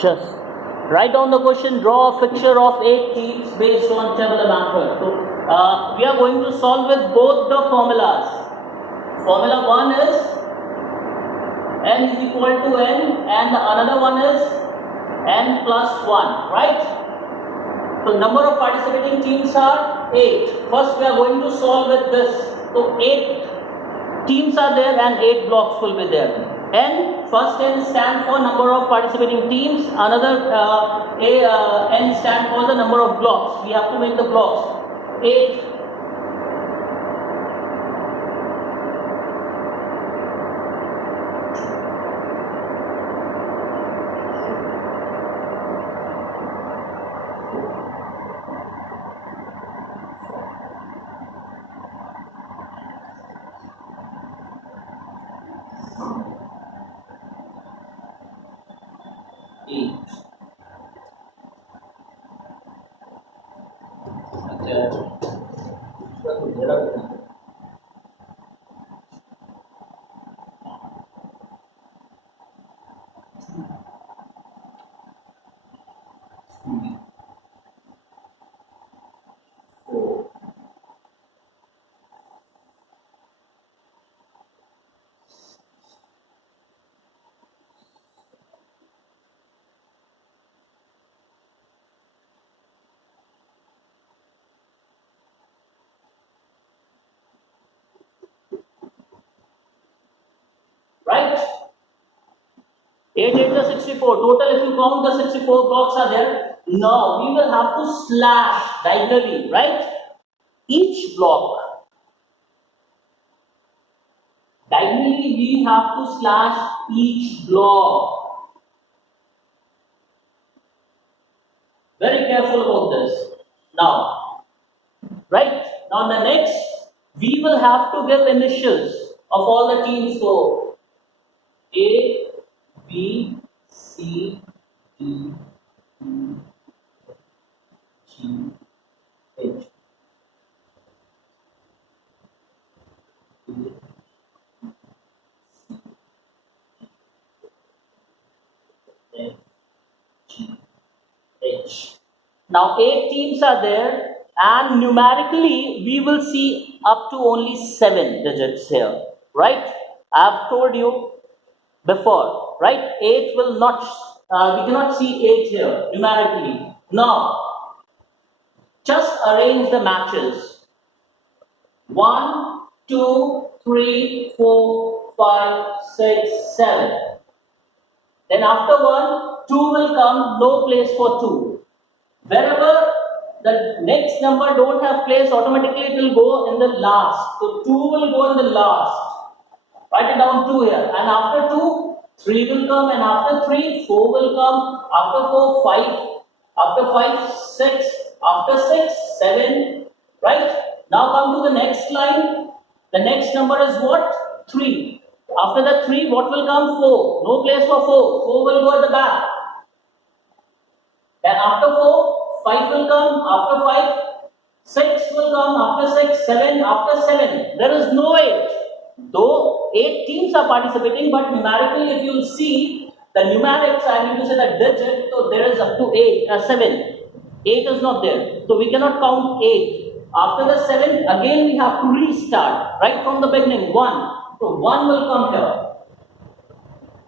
Just write down the question, draw a picture of 8 teams based on tabular method. So we are going to solve with both the formulas. Formula 1 is n is equal to n and the another one is n plus 1, right? So number of participating teams are 8. First we are going to solve with this. So 8 teams are there and 8 blocks will be there. N, first N stand for number of participating teams, another N stand for the number of blocks. We have to make the blocks 8. Right? 8 8 is 64. Total, if you count the 64 blocks are there. Now we will have to slash diagonally, right? Each block. Diagonally, we have to slash each block. Very careful about this. Now, right? Now the next, we will have to give initials of all the teams. So A, B, C, D, E, G, H. H. Now 8 teams are there and numerically we will see up to only 7 digits here, right? I have told you before, right? 8 will not, we cannot see 8 here numerically. Now, just arrange the matches. 1, 2, 3, 4, 5, 6, 7. Then after 1, 2 will come, no place for 2. Wherever the next number don't have place, automatically it will go in the last. So 2 will go in the last. Write it down 2 here. And after 2, 3 will come, and after 3, 4 will come. After 4, 5. After 5, 6. After 6, 7. Right? Now come to the next line. The next number is what? 3. After the 3, what will come? 4. No place for 4. 4 will go at the back. Then after 4, 5 will come. After 5, 6 will come. After 6, 7. After 7, there is no 8. Though 8 teams are participating, but numerically, if you will see the numerics, I mean to say the digit, so there is up to 7. 8 is not there. So we cannot count 8. After the 7, again we have to restart right from the beginning. 1. So 1 will come here.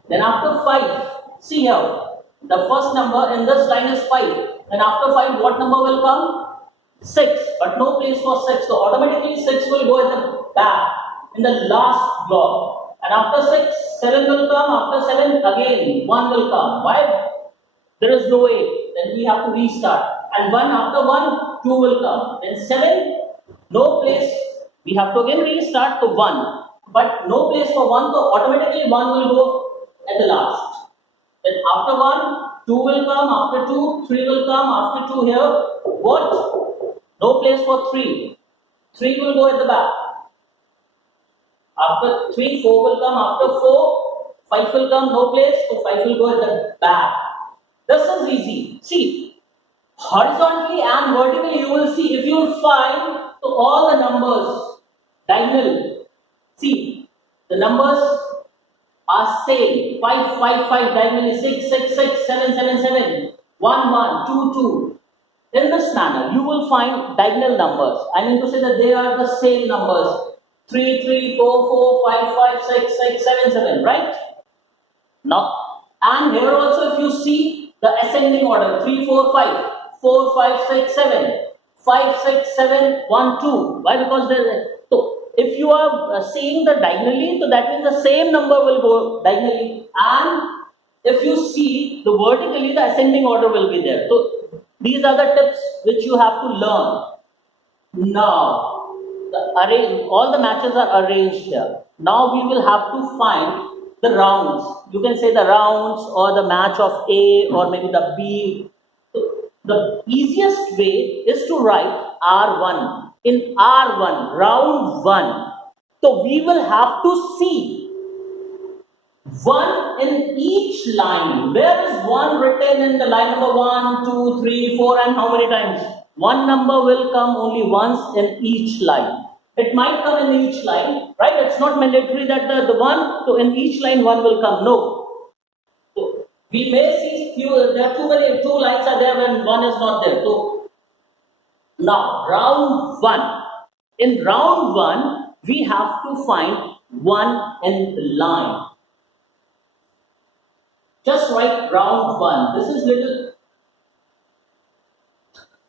Then after 5, see here, the first number in this line is 5. Then after 5, what number will come? 6. But no place for 6. So automatically 6 will go in the back, in the last block. And after 6, 7 will come. After 7, again 1 will come. Why? There is no 8. Then we have to restart. And 1 after 1, 2 will come. Then 7, no place. We have to again restart to 1. But no place for 1, so automatically 1 will go at the last. Then after 1, 2 will come. After 2, 3 will come. After 2 here, what? No place for 3. 3 will go at the back. After 3, 4 will come. After 4, 5 will come. No place, so 5 will go at the back. This is easy. See, horizontally and vertically you will see, if you will find so all the numbers diagonal. See, the numbers are same. 5, 5, 5, diagonally 6, 6, 6, 7, 7, 7, 1, 1, 2, 2. In this manner, you will find diagonal numbers. I mean to say that they are the same numbers. 3, 3, 4, 4, 5, 5, 6, 6, 7, 7, right? Now, and here also if you see the ascending order, 3, 4, 5, 4, 5, 6, 7, 5, 6, 7, 1, 2. Why? Because there. So, if you are seeing the diagonally, so that means the same number will go diagonally. And if you see the vertically, the ascending order will be there. So, these are the tips which you have to learn. Now, all the matches are arranged here. Now we will have to find the rounds. You can say the rounds or the match of A or maybe the B. So, the easiest way is to write R1. In R1, round 1. So we will have to see 1 in each line. Where is 1 written in the line number 1, 2, 3, 4, and how many times? One number will come only once in each line. It might come in each line, right? It's not mandatory that the one, so in each line 1 will come. No. So we may see there are two lines are there when 1 is not there. So now round 1. In round 1, we have to find 1 in the line. Just write round 1. This is little.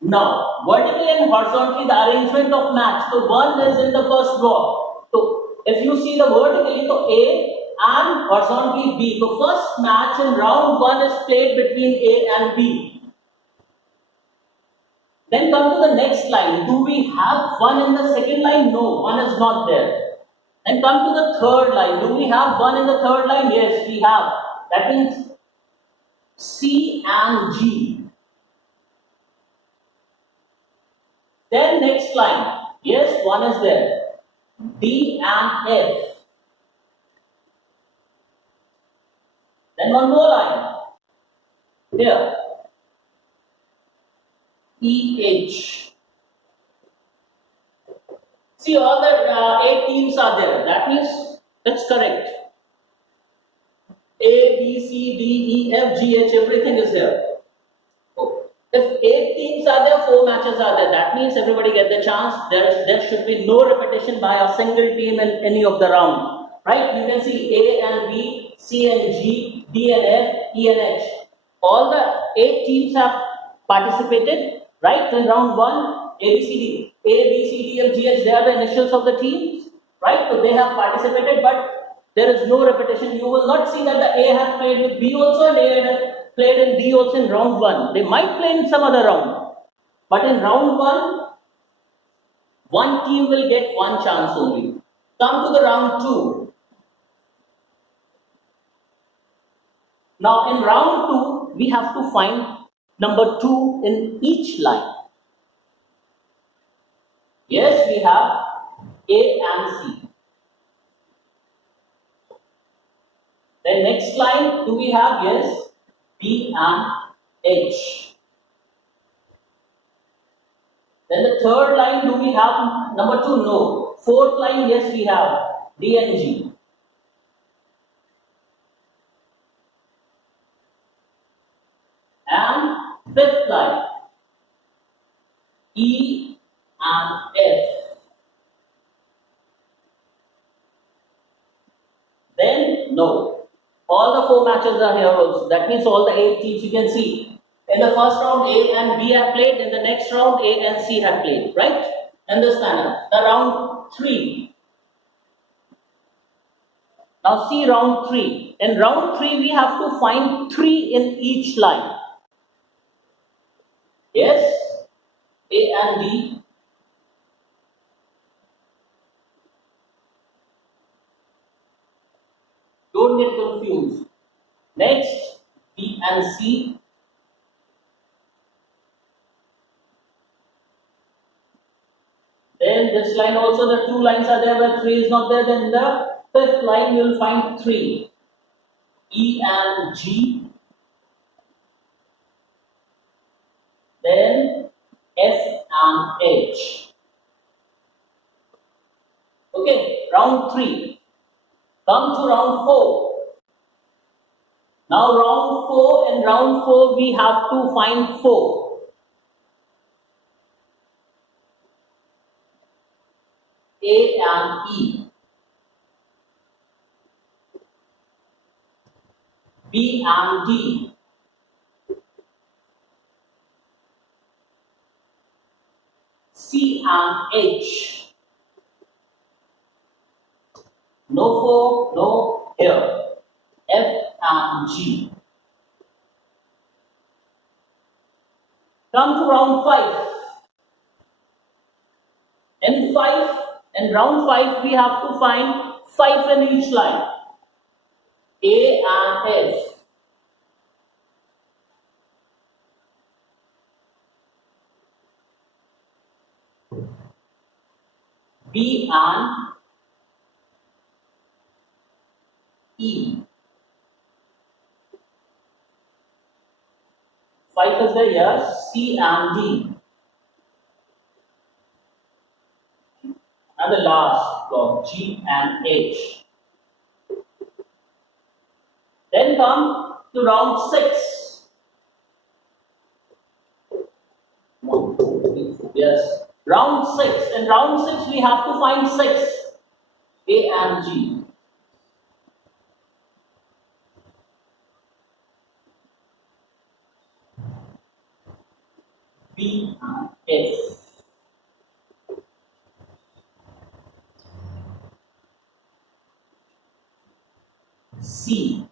Now, vertically and horizontally, the arrangement of match. So 1 is in the first row. So if you see the vertically, so A and horizontally B. The first match in round 1 is played between A and B. Then come to the next line. Do we have 1 in the second line? No, 1 is not there. Then come to the third line. Do we have 1 in the third line? Yes, we have. That means C and G. Then next line. Yes, 1 is there. D and F. Then one more line. Here. EH. See, all the 8 teams are there. That means that's correct. A, B, C, D, E, F, G, H, everything is there. If 8 teams are there, 4 matches are there. That means everybody get the chance. There should be no repetition by a single team in any of the round. Right? You can see A and B, C and G, D and F, E and H. All the 8 teams have participated. Right? In round 1, A, B, C, D. A, B, C, D, F, G, H, they are the initials of the teams. Right? So they have participated, but there is no repetition. You will not see that the A has played with B also and A has played in D also in round 1. They might play in some other round. But in round 1, one team will get one chance only. Come to the round 2. Now in round 2, we have to find number 2 in each line. Yes, we have A and C. Then next line, do we have? Yes, B and H. Then the third line, do we have number 2? No. Fourth line, yes, we have D and G. And fifth line, E and F. Then, no. All the 4 matches are here also. That means all the 8 teams you can see. In the first round, A and B have played. In the next round, A and C have played. Right? In this manner. The round 3. Now see round 3. In round 3, we have to find 3 in each line. Yes? A and D. Don't get confused. Next, B and C. Then this line also, the 2 lines are there, but 3 is not there. Then the 5th line, you will find 3. E and G. Then F and H. Okay, round 3. Come to round 4. Now round 4, in round 4 we have to find 4. A and E. B and D. C and H. No 4, no here. F and G. Come to round 5. In round 5, we have to find 5 in each line. A and F. B and E. 5 is there, yes. C and D. And the last block, G and H. Then come to round 6. 1, 2, 3, 4. Yes. Round 6. In round 6, we have to find 6. A and G. B and F. C.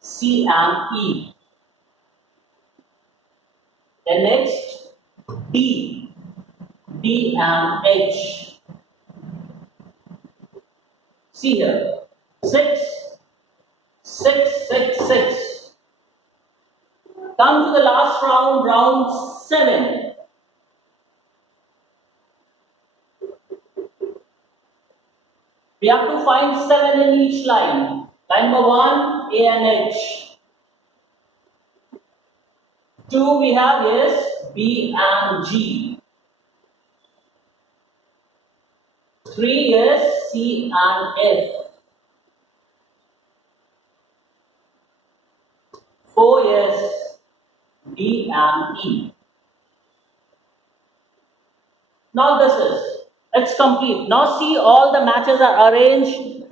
C and E. Then next, D. D and H. See here. 6, 6, 6, 6. Come to the last round, round 7. We have to find 7 in each line. Line number 1, A and H. 2 we have is B and G. 3 is C and F. 4 is D and E. Now it's complete. Now see, all the matches are arranged